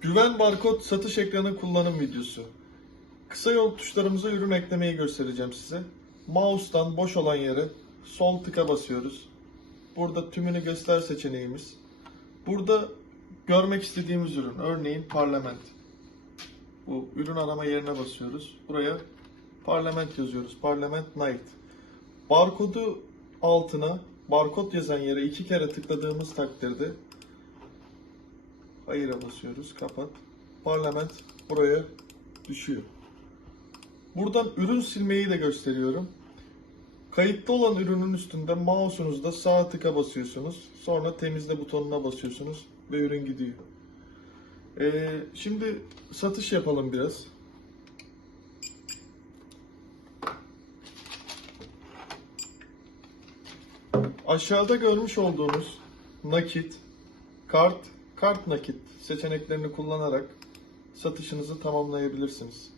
Güven barkod satış ekranı kullanım videosu. Kısa yol tuşlarımıza ürün eklemeyi göstereceğim size. Mouse'tan boş olan yere sol tıka basıyoruz. Burada tümünü göster seçeneğimiz. Burada görmek istediğimiz ürün. Örneğin parlament. Bu ürün arama yerine basıyoruz. Buraya parlament yazıyoruz. Parlament Night. Barkodu altına barkod yazan yere iki kere tıkladığımız takdirde Hayır'a basıyoruz. Kapat. Parlament buraya düşüyor. Buradan ürün silmeyi de gösteriyorum. Kayıtlı olan ürünün üstünde mouse'unuzda sağ tıka basıyorsunuz. Sonra temizle butonuna basıyorsunuz ve ürün gidiyor. Ee, şimdi satış yapalım biraz. Aşağıda görmüş olduğunuz nakit, kart, kart nakit seçeneklerini kullanarak satışınızı tamamlayabilirsiniz.